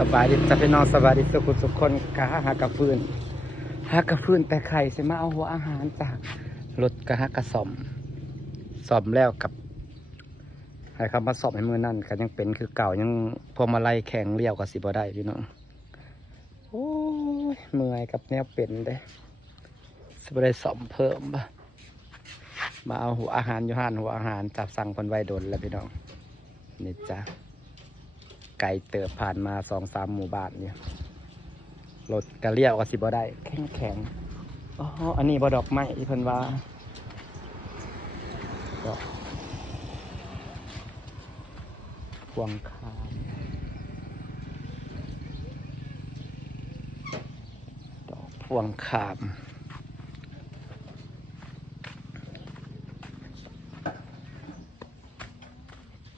สบายดีจะพี่น้องสบายดีสุขคนกะหากระฟื้นแต่ไข่ใช่ไหมเอาหัวอาหารจากรถกะหากระสอมแล้วกับให้คำว่าสอบให้มือนั่นก็ยังเป็นคือเก่ายังพวงมาลัยแข็งเลี้ยวกับสิบ่ได้พี่น้องโอ้ยเมื่อยกับแนวเป็นเด้สิบ่ได้สอมเพิ่มบ่มาเอาหัวอาหารอยู่ห้านหัวอาหารจับสั่งคนไว้โดนแล้วพี่น้องนี่จ้ะไก่เติบผ่านมา2-3หมู่บ้านเนี่ยรถกระเลี้ยวก็สิบ่ได้แข็งอ๋ออันนี้บ่ดอกไม้ที่เพิ่นว่าดอกพวงคามดอกพวงคาม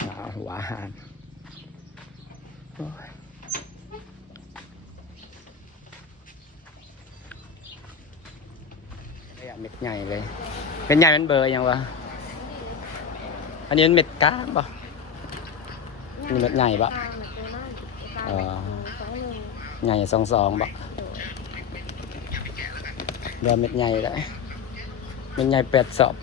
มาหัวอาหารเม็ดใหญ่เลยเม็ดใหญ่มันเบอร์ยังวะอันนี้มันเม็ดกลางป่ะนี่เม็ดใหญ่ปะใหญ่2-2ป่ะเดี๋ยวเม็ดใหญ่ได้เม็ดใหญ่8 สอบ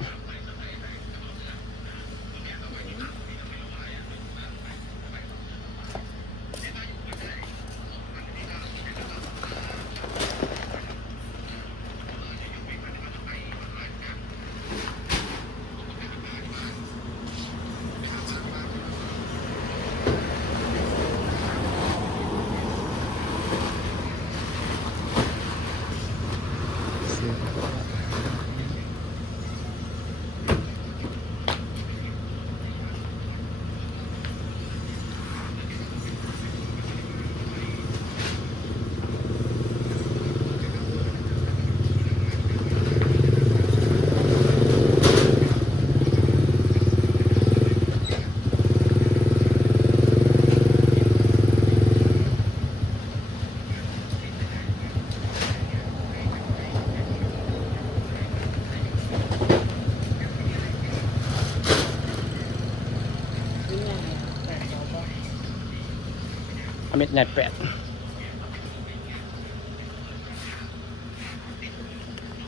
เม็ดใหญ่8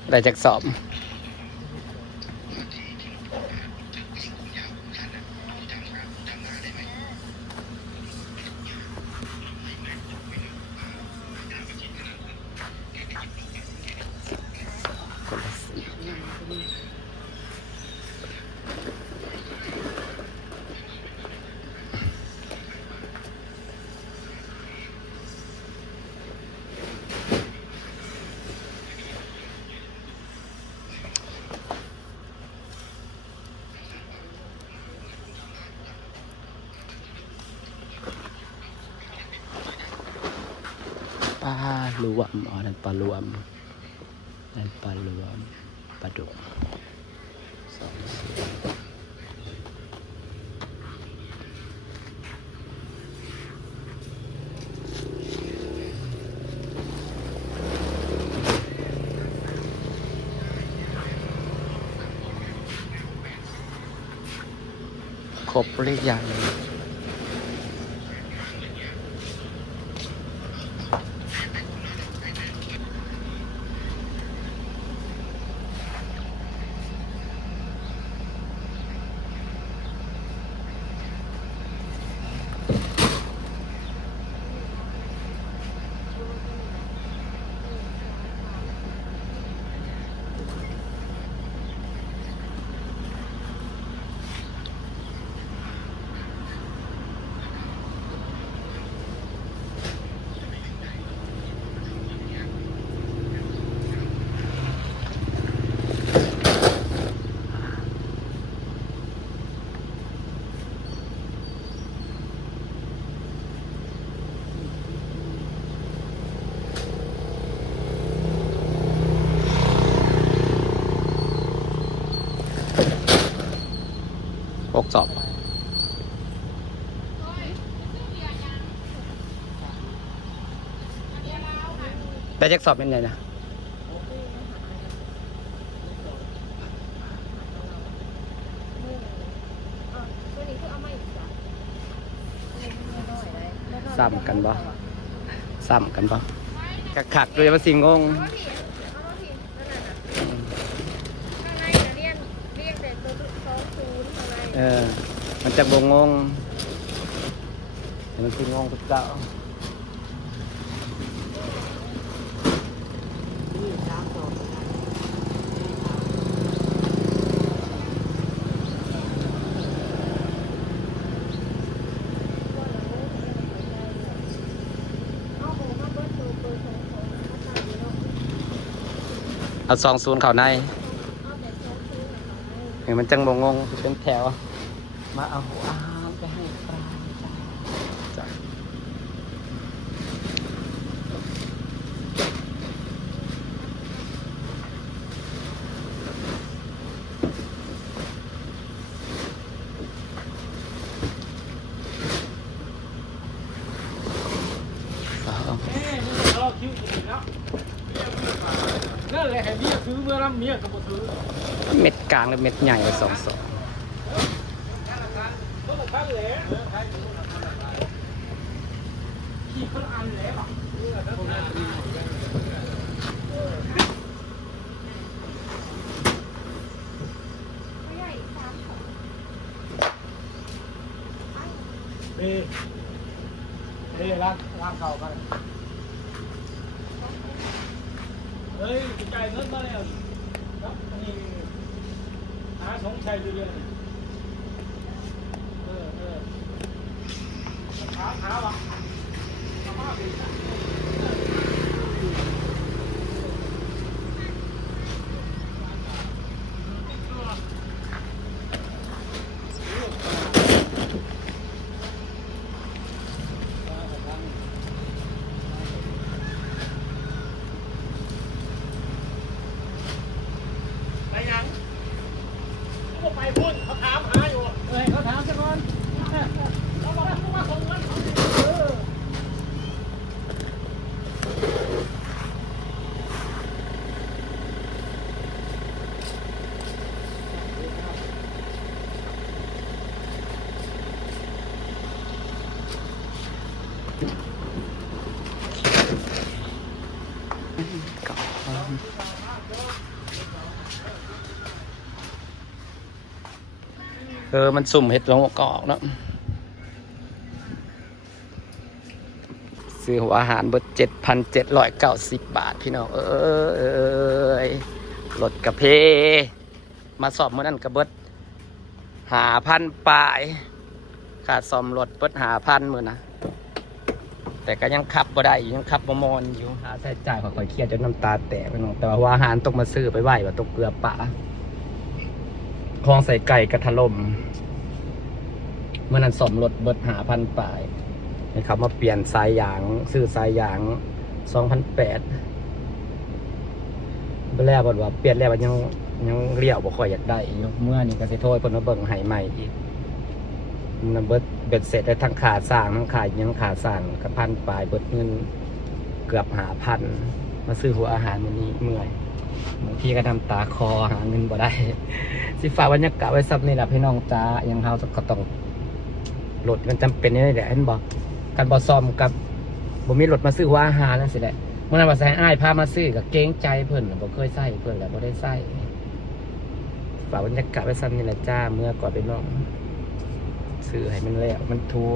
ได้จากสอบปลารวมอ๋อนั่นปลารวมนั่นปลารวมปลาดุกครบหรือยัง6 สอบได้จากสอบเป็นไงนะซ้ำกันบ่ ซ้ำกันปะขักๆด้วยมาสิงงมันจะบงงมันสิงงทุกเจ้าเอา20เข้าในเห็นมันจังบงงเป็นแถวมาเอาหัวอาหารไปให้ปลาจ้ะนั่นแหละให้เมียซื้อเมื่อรับเมียก็บ่ซื้อ เม็ดกลางและเม็ดใหญ่2ขี่คนอันแล้วเฮ้ร้านเก่ากันเฮ้ยจ่ายเงินมาแล้วครับนี่หาสงชัยเรื่อยๆหาวะไปพุ่นเขาถามหาอยู่เขาถามซะก่อนเขาบอกว่าส่งเงินมันสุ่มเห็ดลงกอกเนาะซื้อหัวอาหารเบิด7,790 บาทพี่น้องรถกระเพมาสอบเมื่อนั้นกระเบิด5,000 ปลายขาดซ่อมรถเบิด5,000มื้อนะแต่ก็ยังขับบ่ได้ยังขับบ่มอนอยู่หาใช้จ่ายค่อยๆเครียดจนน้ำตาแตกพี่น้องแต่ว่าอาหารต้องมาซื้อไปไหวว่าตกเกลือป่าคลองใส่ไก่กระถล่มเมื่อนั้นซ่อมรถเบิด5,000 ปลายนะครับมาเปลี่ยนสายยางซื้อสายยาง2,800ไปแล้วบอกว่าเปลี่ยนแล้วยังเลี้ยวบ่ค่อยอยากได้เมื่อนี่ก็สิโทษเพิ่นมาเบิ่งให้ใหม่อีกมันเบ็ดเสร็จได้ทั้งขาสร้างทั้งขายังขาสร้างกับ1,000 ปลายเบิดเงินเกือบ5,000มาซื้อหัวอาหารมื้อนี้เมื่อยบางทีก็น้ำตาคอหาเงินบ่ได้สิฝากบรรยากาศไว้ซับนี่ล่ะพี่น้องจ้ายังเฮาก็ต้องรถมันจำเป็นนี่แหละเห็นบอกการบ่ซ่อมกับบ่มีรถมาซื้อหัวอาหารนั่นสิแหละเมื่อนั้นว่าใส่อ้ายพามาซื้อกับเกรงใจเพิ่นบ่เคยใส่เพิ่นแหละบ่ได้ใส่ฝากบรรยากาศไว้ซ้ำนี่แหละจ้าเมื่อก่อนไปน้องซื้อให้มันแล้วมันทัว